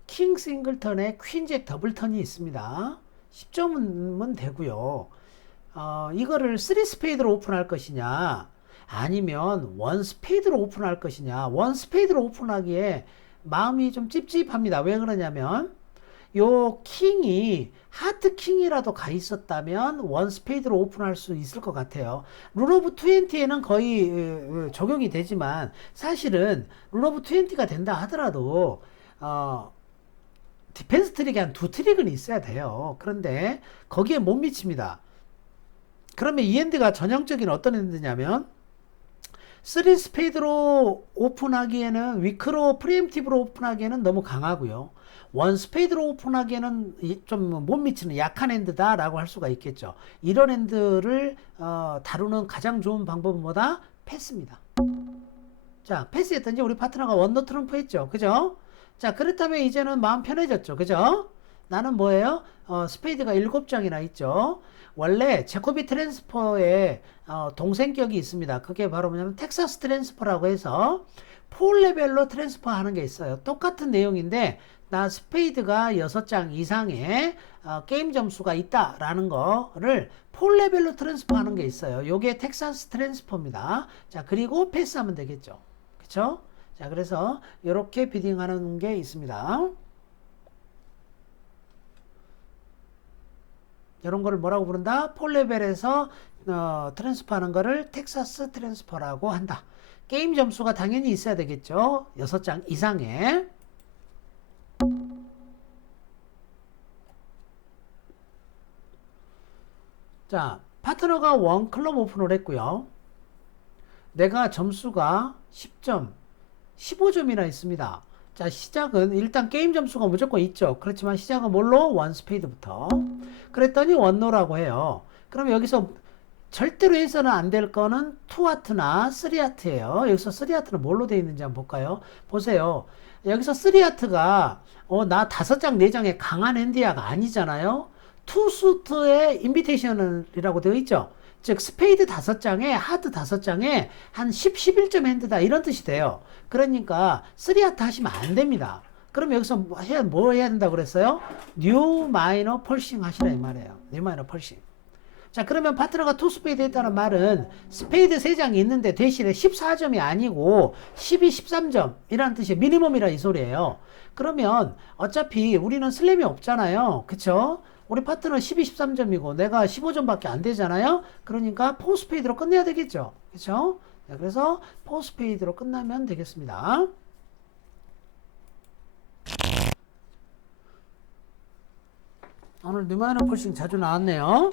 킹 싱글턴에 퀸잭 더블턴이 있습니다. 10점은 되고요. 이거를 3 스페이드로 오픈할 것이냐 아니면 1 스페이드로 오픈할 것이냐. 1 스페이드로 오픈하기에 마음이 좀 찝찝합니다. 왜 그러냐면 요 킹이 하트 킹이라도 가 있었다면 원 스페이드로 오픈할 수 있을 것 같아요. 룰 오브 20에는 거의 적용이 되지만 사실은 룰 오브 20가 된다 하더라도 디펜스 트릭이 한 2트릭은 있어야 돼요. 그런데 거기에 못 미칩니다. 그러면 이 핸드가 전형적인 어떤 핸드냐면 3 스페이드로 오픈하기에는 위크로 프리엠티브로 오픈하기에는 너무 강하고요. 1 스페이드로 오픈하기에는 좀 못 미치는 약한 핸드다 라고 할 수가 있겠죠. 이런 핸드를 다루는 가장 좋은 방법은 뭐다? 패스입니다. 자, 패스했더니 우리 파트너가 원더 트럼프 했죠. 그죠? 자, 그렇다면 이제는 마음 편해졌죠. 그죠? 나는 뭐예요? 스페이드가 7장이나 있죠. 원래 제코비 트랜스퍼에 동생격이 있습니다. 그게 바로 뭐냐면 텍사스 트랜스퍼라고 해서 4레벨로 트랜스퍼 하는 게 있어요. 똑같은 내용인데 나 스페이드가 6장 이상의 게임 점수가 있다라는 거를 4레벨로 트랜스퍼 하는 게 있어요. 요게 텍사스 트랜스퍼입니다. 자, 그리고 패스하면 되겠죠. 그쵸? 자, 그래서 이렇게 비딩하는 게 있습니다. 이런 거를 뭐라고 부른다? 4레벨에서 트랜스퍼 하는 거를 텍사스 트랜스퍼라고 한다. 게임 점수가 당연히 있어야 되겠죠. 6장 이상의. 자, 파트너가 원 클럽 오픈을 했고요. 내가 점수가 10점, 15점이나 있습니다. 자, 시작은 일단 게임 점수가 무조건 있죠. 그렇지만 시작은 뭘로? 원 스페이드부터. 그랬더니 원노라고 해요. 그럼 여기서 절대로 해서는 안 될 거는 2하트나 3하트예요. 여기서 3하트는 뭘로 되어 있는지 한번 볼까요? 보세요. 여기서 3하트가 나 5장, 4장의 강한 핸디아가 아니잖아요. 투수트의 인비테이션이라고 되어 있죠. 즉 스페이드 5장에 하트 5장에 한 10, 11점 핸드다 이런 뜻이 돼요. 그러니까 3하트 하시면 안 됩니다. 그럼 여기서 뭐 해야 된다고 그랬어요? 뉴 마이너 펄싱 하시라 이 말이에요. 뉴 마이너 펄싱. 자, 그러면 파트너가 투 스페이드 했다는 말은 스페이드 3장이 있는데 대신에 14점이 아니고 12, 13점 이라는 뜻이 미니멈이라 이 소리예요. 그러면 어차피 우리는 슬램이 없잖아요. 그쵸? 우리 파트너 12, 13점이고 내가 15점밖에 안 되잖아요. 그러니까 포 스페이드로 끝내야 되겠죠. 그쵸? 자, 그래서 포 스페이드로 끝나면 되겠습니다. 오늘 뉴마이너 펄싱 자주 나왔네요.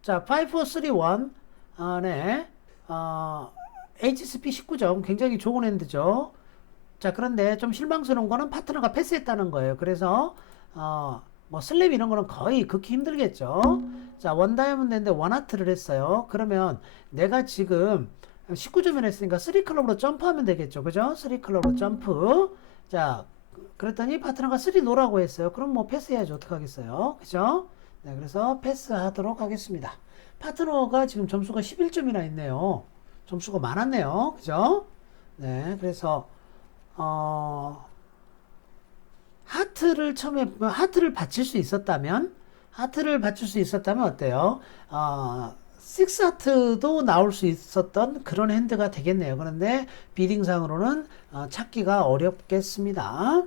자, 5, 4, 3, 1, 네, HSP 19점 굉장히 좋은 핸드죠. 자, 그런데 좀 실망스러운 거는 파트너가 패스했다는 거예요. 그래서 뭐 슬랩 이런 거는 거의 극히 힘들겠죠. 자, 원 다이아몬드인데 원 하트를 했어요. 그러면 내가 지금 19점을 했으니까 3클럽으로 점프하면 되겠죠. 그죠? 3클럽으로 점프. 자, 그랬더니 파트너가 3 노라고 했어요. 그럼 뭐 패스해야지 어떡하겠어요. 그죠? 네, 그래서 패스하도록 하겠습니다. 파트너가 지금 점수가 11점이나 있네요. 점수가 많았네요. 그죠? 네, 그래서 하트를 처음에 하트를 받칠 수 있었다면 어때요? 6하트도 나올 수 있었던 그런 핸드가 되겠네요. 그런데 비딩상으로는 찾기가 어렵겠습니다.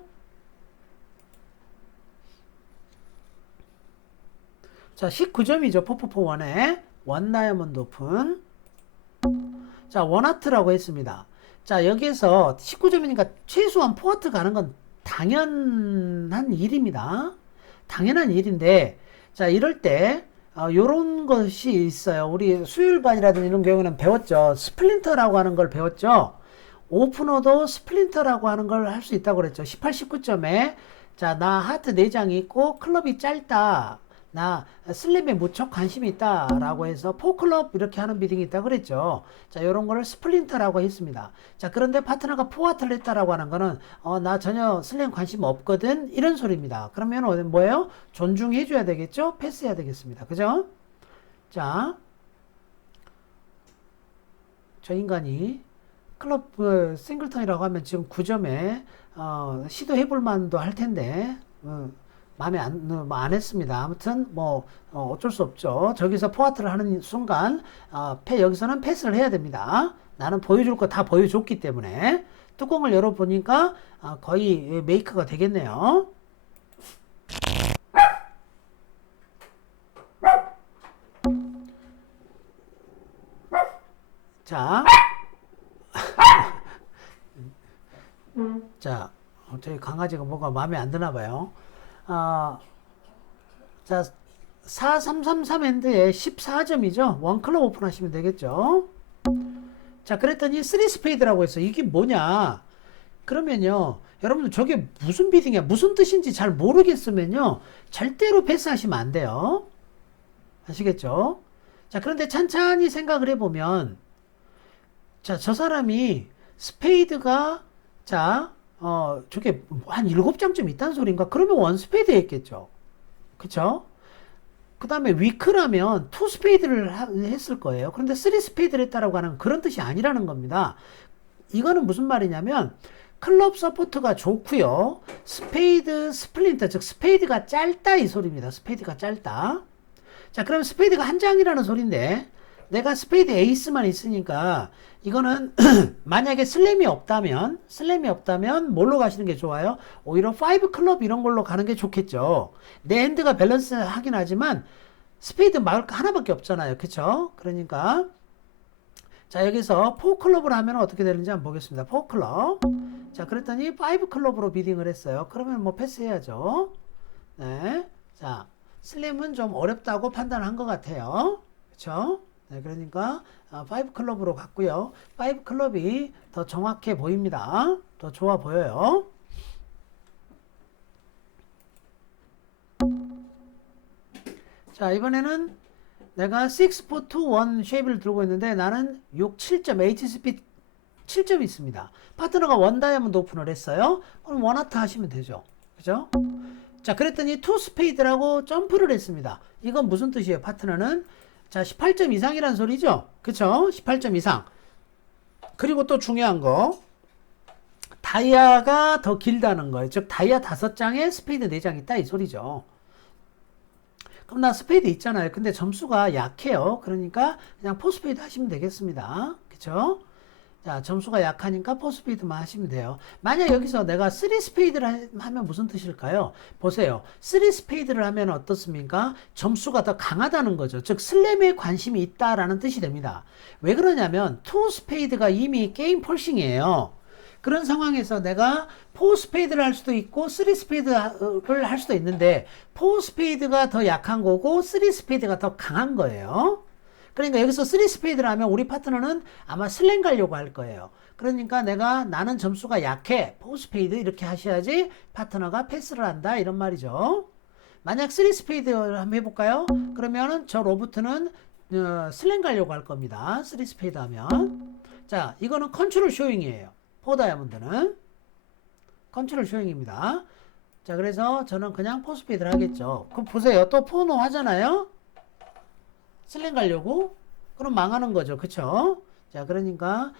자, 19점이죠. 포포포1에 원 다이아몬드 오픈. 자, 원하트라고 했습니다. 자, 여기에서 19점이니까 최소한 포하트 가는 건 당연한 일입니다. 당연한 일인데, 자, 이럴 때 요런 것이 있어요. 우리 수요일반이라든지 이런 경우는 배웠죠. 스플린터라고 하는 걸 배웠죠. 오프너도 스플린터라고 하는 걸 할 수 있다고 그랬죠. 18, 19점에 자, 나 하트 4장이 있고 클럽이 짧다. 나 슬램에 무척 관심이 있다 라고 해서 포클럽 이렇게 하는 비딩이 있다 그랬죠. 자, 요런 거를 스플린터라고 했습니다. 자, 그런데 파트너가 포하트를 했다라고 하는 거는 나 전혀 슬램 관심 없거든 이런 소리입니다. 그러면 뭐예요? 존중해 줘야 되겠죠? 패스해야 되겠습니다. 그죠? 자, 저 인간이 클럽 싱글턴이라고 하면 지금 9점에 시도해 볼 만도 할 텐데 마음에 안 했습니다. 아무튼 뭐 어쩔 수 없죠. 저기서 포하트를 하는 순간 여기서는 패스를 해야 됩니다. 나는 보여줄 거 다 보여줬기 때문에 뚜껑을 열어보니까 거의 메이크가 되겠네요. 자, 자, 저희 강아지가 뭐가 마음에 안 드나 봐요. 자, 4333 핸드에 14점이죠. 원클럽 오픈하시면 되겠죠. 자, 그랬더니 3 스페이드라고 했어. 이게 뭐냐? 그러면요, 여러분들 저게 무슨 비딩이야? 무슨 뜻인지 잘 모르겠으면요, 절대로 패스하시면 안 돼요. 아시겠죠? 자, 그런데 찬찬히 생각을 해보면, 자, 저 사람이 스페이드가, 자, 저게 한 7장쯤 있다는 소린가? 그러면 원 스페이드 했겠죠. 그쵸? 그 다음에 위크라면 투 스페이드를 했을 거예요. 그런데 3 스페이드를 했다라고 하는 그런 뜻이 아니라는 겁니다. 이거는 무슨 말이냐면, 클럽 서포트가 좋고요. 스페이드 스플린터, 즉 스페이드가 짧다 이 소리입니다. 스페이드가 짧다. 자, 그럼 스페이드가 한 장이라는 소린데 내가 스페이드 에이스만 있으니까 이거는 만약에 슬램이 없다면 뭘로 가시는 게 좋아요? 오히려 5 클럽 이런 걸로 가는 게 좋겠죠. 내 핸드가 밸런스 하긴 하지만 스페이드 하나밖에 없잖아요. 그쵸? 그러니까 자, 여기서 4 클럽을 하면 어떻게 되는지 한번 보겠습니다. 4 클럽. 자, 그랬더니 5 클럽으로 비딩을 했어요. 그러면 뭐 패스해야죠. 네. 자, 슬램은 좀 어렵다고 판단한 것 같아요. 그쵸? 네, 그러니까 5 클럽으로 갔고요. 5 클럽이 더 정확해 보입니다. 더 좋아 보여요. 자, 이번에는 내가 6, 4, 2, 1 쉐입을 들고 있는데 나는 6, 7점, HSP 7점이 있습니다. 파트너가 원 다이아몬드 오픈을 했어요. 그럼 원 하트 하시면 되죠. 그죠? 자, 그랬더니 투 스페이드라고 점프를 했습니다. 이건 무슨 뜻이에요? 파트너는 자, 18점 이상이란 소리죠. 그쵸? 18점 이상. 그리고 또 중요한 거 다이아가 더 길다는 거예요. 즉 다이아 5장에 스페이드 4장 있다 이 소리죠. 그럼 나 스페이드 있잖아요. 근데 점수가 약해요. 그러니까 그냥 포스페이드 하시면 되겠습니다. 그쵸? 자, 점수가 약하니까 포스페이드만 하시면 돼요. 만약 여기서 내가 3 스페이드를 하면 무슨 뜻일까요? 보세요. 3 스페이드를 하면 어떻습니까? 점수가 더 강하다는 거죠. 즉 슬램에 관심이 있다라는 뜻이 됩니다. 왜 그러냐면 2 스페이드가 이미 게임 폴싱이에요. 그런 상황에서 내가 4 스페이드를 할 수도 있고 3 스페이드를 할 수도 있는데 4 스페이드가 더 약한 거고 3 스페이드가 더 강한 거예요. 그러니까 여기서 3 스페이드를 하면 우리 파트너는 아마 슬램 가려고 할 거예요. 그러니까 나는 점수가 약해 4 스페이드 이렇게 하셔야지 파트너가 패스를 한다 이런 말이죠. 만약 3 스페이드를 한번 해볼까요? 그러면은 저 로버트는 슬램 가려고 할 겁니다. 3 스페이드 하면. 자, 이거는 컨트롤 쇼잉이에요. 4 다이아몬드는 컨트롤 쇼잉입니다. 자, 그래서 저는 그냥 4 스페이드를 하겠죠. 그럼 보세요. 또 4노 하잖아요. 슬램 가려고? 그럼 망하는 거죠. 그쵸? 자, 그러니까,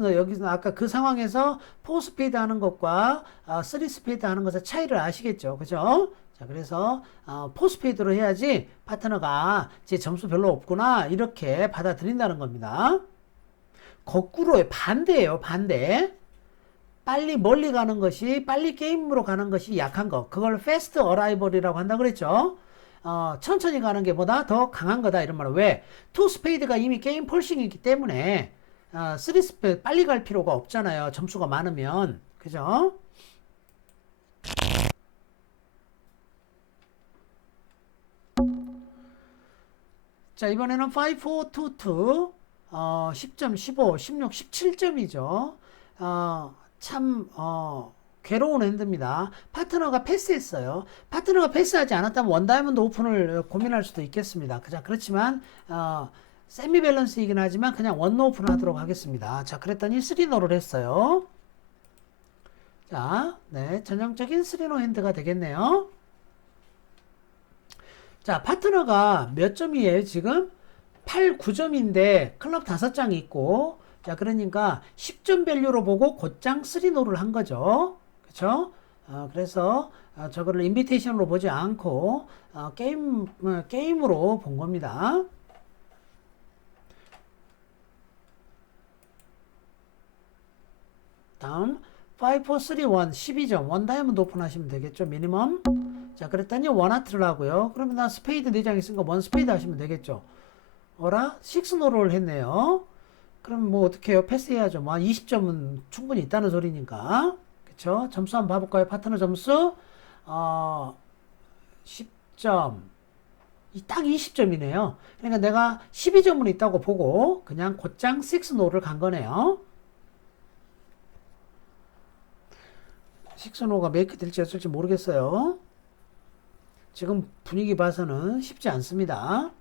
여기서 아까 그 상황에서 4 스피드 하는 것과 3 스피드 하는 것의 차이를 아시겠죠. 그죠? 자, 그래서 4 스피드로 해야지 파트너가 제 점수 별로 없구나. 이렇게 받아들인다는 겁니다. 거꾸로의 반대예요. 반대. 빨리 멀리 가는 것이, 빨리 게임으로 가는 것이 약한 거. 그걸 fast arrival이라고 한다 그랬죠. 천천히 가는 게 보다 더 강한 거다 이런 말은 왜? 2 스페이드가 이미 게임 폴싱이기 때문에 3 스페이드 빨리 갈 필요가 없잖아요. 점수가 많으면. 그죠? 자, 이번에는 5, 4, 2, 2 10점, 15, 16, 17점이죠. 괴로운 핸드입니다. 파트너가 패스했어요. 파트너가 패스하지 않았다면 원다이아몬드 오픈을 고민할 수도 있겠습니다. 그렇지만 세미 밸런스이긴 하지만 그냥 원노 오픈 하도록 하겠습니다. 자, 그랬더니 3노를 했어요. 자, 네, 전형적인 3노 핸드가 되겠네요. 자, 파트너가 몇 점이에요, 지금? 8, 9점인데 클럽 5장이 있고 자, 그러니까 10점 밸류로 보고 곧장 3노를 한 거죠. 그쵸? 그래서 저거를 인비테이션으로 보지 않고 게임으로 본 겁니다. 다음 5, 4, 3, 1 12점 원 다이아몬드 오픈하시면 되겠죠. 미니멈. 자, 그랬더니 원 하트를 하고요. 그러면 나 스페이드 4장 있으니까 원 스페이드 하시면 되겠죠. 어라? 6노를 했네요. 그럼 뭐 어떻게 해요? 패스해야죠. 뭐 20점은 충분히 있다는 소리니까. 그쵸? 점수 한번 봐볼까요? 파트너 점수 10점 딱 20점이네요. 그러니까 내가 12점은 있다고 보고 그냥 곧장 6노를 간 거네요. 6노가 메이크 될지 어쩔지 모르겠어요. 지금 분위기 봐서는 쉽지 않습니다.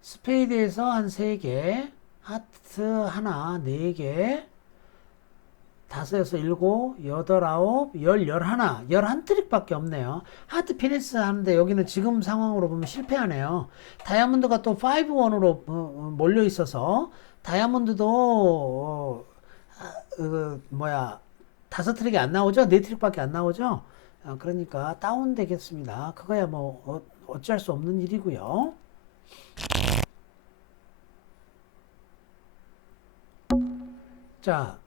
스페이드에서 한 3개, 하트 하나, 4개, 5, 6, 7, 8, 9, 10, 11, 11트릭밖에 없네요. 하트 피니스 하는데 여기는 지금 상황으로 보면 실패하네요. 다이아몬드가 또 5-1으로 몰려 있어서 다이아몬드도 5트릭이 안 나오죠? 4트릭밖에 안 나오죠? 그러니까 다운되겠습니다. 그거야 뭐 어찌할 수 없는 일이고요. 자,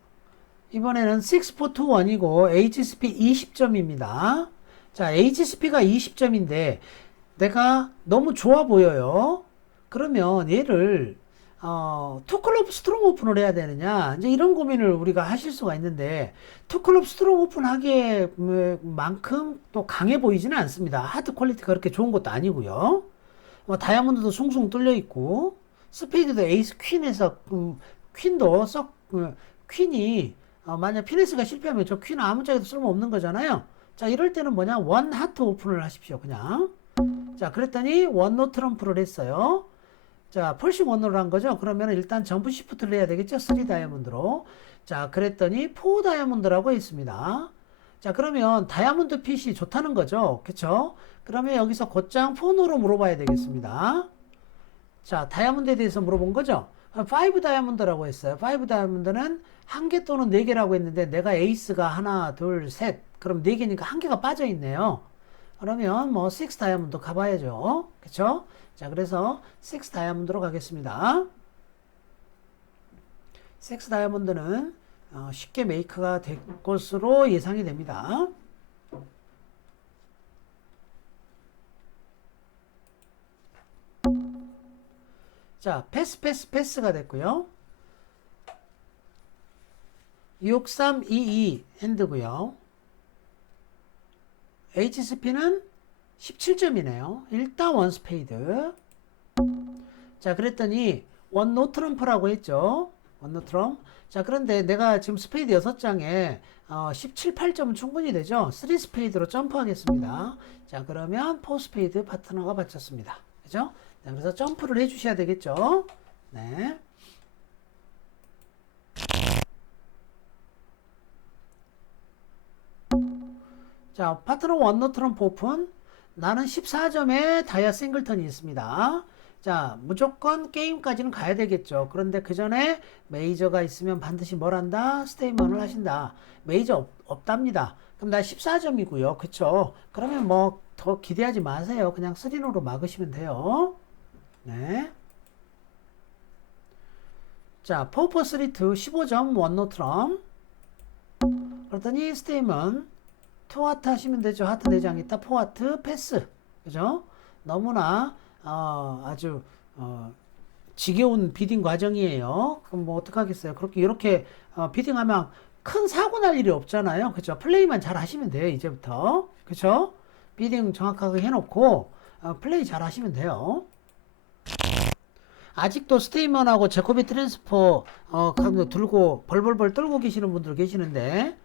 이번에는 6, 4, 2, 1이고 HSP 20점입니다. 자, HSP가 20점인데 내가 너무 좋아 보여요. 그러면 얘를 투클럽 스트롱 오픈을 해야 되느냐 이제 이런 고민을 우리가 하실 수가 있는데 투클럽 스트롱 오픈 하기에만큼 또 강해 보이지는 않습니다. 하드 퀄리티가 그렇게 좋은 것도 아니고요. 뭐 다이아몬드도 숭숭 뚫려 있고 스페이드도 에이스 퀸에서 퀸도 퀸이 만약 피네스가 실패하면 저 퀸은 아무 짝에도 쓸모없는 거잖아요. 자, 이럴 때는 뭐냐, 원 하트 오픈을 하십시오. 그냥. 자, 그랬더니 원노 트럼프를 했어요. 자, 펄싱 원노를 한 거죠. 그러면 일단 점프 시프트를 해야 되겠죠. 3 다이아몬드로. 자, 그랬더니 4 다이아몬드라고 했습니다. 자, 그러면 다이아몬드 핏이 좋다는 거죠. 그쵸? 그러면 여기서 곧장 폰으로 물어봐야 되겠습니다. 자, 다이아몬드에 대해서 물어본 거죠. 5 다이아몬드라고 했어요. 5 다이아몬드는 1개 또는 4개라고 했는데 내가 에이스가 하나, 둘, 셋. 그럼 4개니까 1개가 빠져 있네요. 그러면 뭐 6 다이아몬드 가봐야죠. 그쵸? 자, 그래서 6 다이아몬드로 가겠습니다. 6 다이아몬드는 쉽게 메이크가 될 것으로 예상이 됩니다. 자, 패스가 됐고요. 6322 핸드고요. HSP는 17점이네요. 일단 원스페이드. 자, 그랬더니 원노 트럼프라고 했죠. 원노 트럼프. 자, 그런데 내가 지금 스페이드 6장에 17, 8점은 충분히 되죠. 3 스페이드로 점프하겠습니다. 자, 그러면 4 스페이드 파트너가 받쳤습니다. 그죠? 자, 그래서 점프를 해주셔야 되겠죠. 네. 자, 파트너 원노 트럼프 오픈. 나는 14점에 다이아 싱글턴이 있습니다. 자, 무조건 게임까지는 가야 되겠죠. 그런데 그 전에 메이저가 있으면 반드시 뭘 한다? 스테이먼을 하신다. 메이저 없답니다. 그럼 나 14점이고요. 그쵸? 그러면 뭐 더 기대하지 마세요. 그냥 3노로 막으시면 돼요. 네. 자, 4-4-3-2 15점 원노 트럼. 그랬더니 스테이먼 2하트 하시면 되죠. 하트 4장 있다. 4하트 패스. 그죠? 너무나 아주 지겨운 비딩 과정이에요. 그럼 뭐 어떡하겠어요. 그렇게 이렇게 비딩하면 큰 사고 날 일이 없잖아요. 그죠? 플레이만 잘 하시면 돼요. 이제부터. 그죠? 비딩 정확하게 해놓고 플레이 잘 하시면 돼요. 아직도 스테이먼하고 제코비 트랜스퍼 들고 벌벌벌 떨고 계시는 분들 계시는데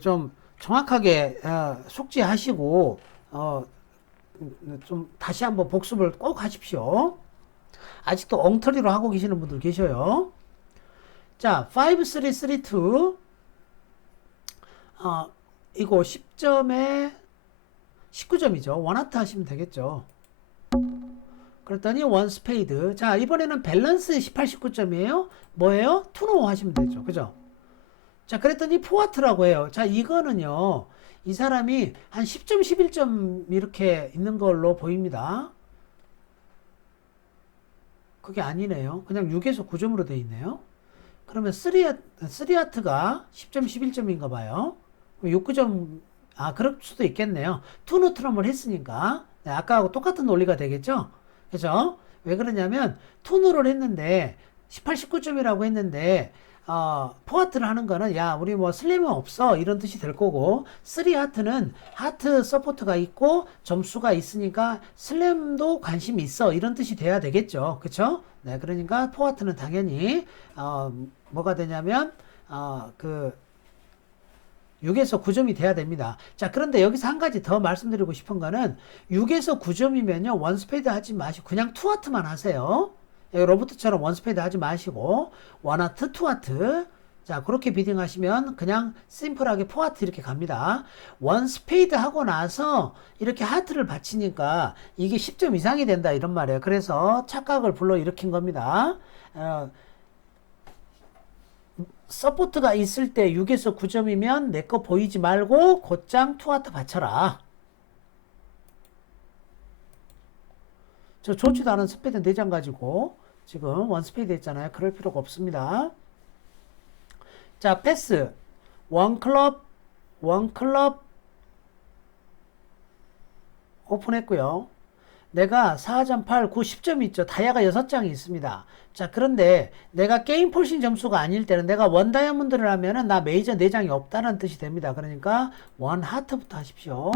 좀 정확하게 숙지하시고 좀 다시 한번 복습을 꼭 하십시오. 아직도 엉터리로 하고 계시는 분들 계셔요. 자, 5-3-3-2 이거 10점에 19점이죠. 원하트 하시면 되겠죠. 그랬더니 원 스페이드. 자, 이번에는 밸런스 18, 19점이에요. 뭐예요? 투노 하시면 되죠. 그죠? 자, 그랬더니 포와트라고 해요. 자, 이거는요, 이 사람이 한 10점, 11점 이렇게 있는 걸로 보입니다. 그게 아니네요. 그냥 6에서 9점으로 되어 있네요. 그러면 3아트가 10점, 11점인가 봐요. 6, 9점, 그럴 수도 있겠네요. 투노 트럼을 했으니까. 네, 아까하고 똑같은 논리가 되겠죠? 그죠? 왜 그러냐면, 투노를 했는데, 18, 19점이라고 했는데, 포하트를 하는 거는, 야, 우리 뭐 슬램은 없어. 이런 뜻이 될 거고, 3하트는 하트 서포트가 있고, 점수가 있으니까, 슬램도 관심이 있어. 이런 뜻이 돼야 되겠죠. 그쵸? 네, 그러니까, 포하트는 당연히, 뭐가 되냐면, 6에서 9점이 돼야 됩니다. 자, 그런데 여기서 한 가지 더 말씀드리고 싶은 거는 6에서 9점이면요. 원스페이드 하지 마시고 그냥 투하트만 하세요. 로버트처럼 원스페이드 하지 마시고 원하트, 투하트. 자, 그렇게 비딩 하시면 그냥 심플하게 포하트 이렇게 갑니다. 원스페이드 하고 나서 이렇게 하트를 받치니까 이게 10점 이상이 된다 이런 말이에요. 그래서 착각을 불러일으킨 겁니다. 서포트가 있을 때 6에서 9점이면 내 거 보이지 말고 곧장 투하트 받쳐라. 저 좋지도 않은 스페이드 4장 가지고 지금 원스페이드 했잖아요. 그럴 필요가 없습니다. 자, 패스. 원클럽 오픈했고요. 내가 4점, 8, 9, 10점이 있죠. 다이아가 6장이 있습니다. 자, 그런데 내가 게임 폴싱 점수가 아닐 때는 내가 원 다이아몬드를 하면은 나 메이저 4장이 없다는 뜻이 됩니다. 그러니까 원 하트부터 하십시오.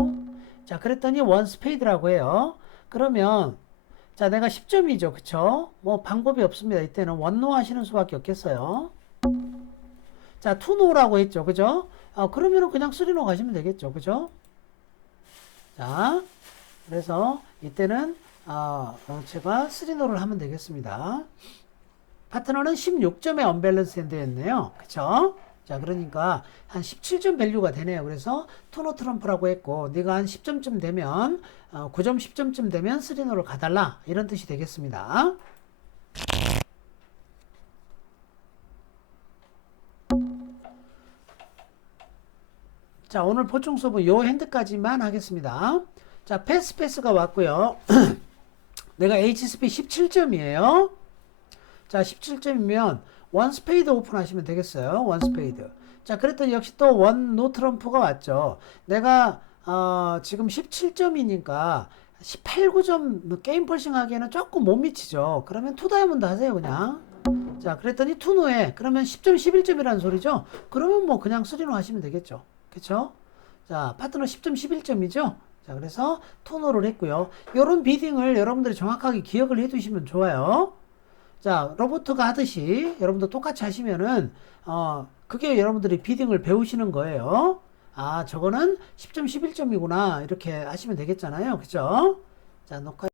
자, 그랬더니 원 스페이드라고 해요. 그러면 자, 내가 10점이죠. 그쵸? 뭐 방법이 없습니다. 이때는 원노 하시는 수밖에 없겠어요. 자, 투노라고 했죠. 그죠? 그러면은 그냥 쓰리노 가시면 되겠죠. 그죠? 자, 그래서 이때는 제가 쓰리노를 하면 되겠습니다. 파트너는 16점의 언밸런스 핸드였네요. 그쵸? 자, 그러니까 한 17점 밸류가 되네요. 그래서 투노 트럼프라고 했고, 네가 한 10점쯤 되면 9점 10점쯤 되면 쓰리노를 가달라, 이런 뜻이 되겠습니다. 자, 오늘 보충 수업은 요 핸드까지만 하겠습니다. 자, 패스가 왔고요. 내가 HSP 17점이에요. 자, 17점이면 원 스페이드 오픈하시면 되겠어요. 원 스페이드. 자, 그랬더니 역시 또 원 노 트럼프가 왔죠. 내가 지금 17점이니까 18, 9점 게임 펄싱 하기에는 조금 못 미치죠. 그러면 투 다이아몬드 하세요, 그냥. 자, 그랬더니 투노에 그러면 10점, 11점이라는 소리죠. 그러면 뭐 그냥 쓰리노 하시면 되겠죠. 그쵸? 자, 파트너 10점, 11점이죠. 자, 그래서 투노를 했고요. 요런 비딩을 여러분들이 정확하게 기억을 해 두시면 좋아요. 자, 로보트가 하듯이 여러분도 똑같이 하시면은 그게 여러분들이 비딩을 배우시는 거예요. 저거는 10점, 11점이구나 이렇게 하시면 되겠잖아요. 그죠? 자, 녹화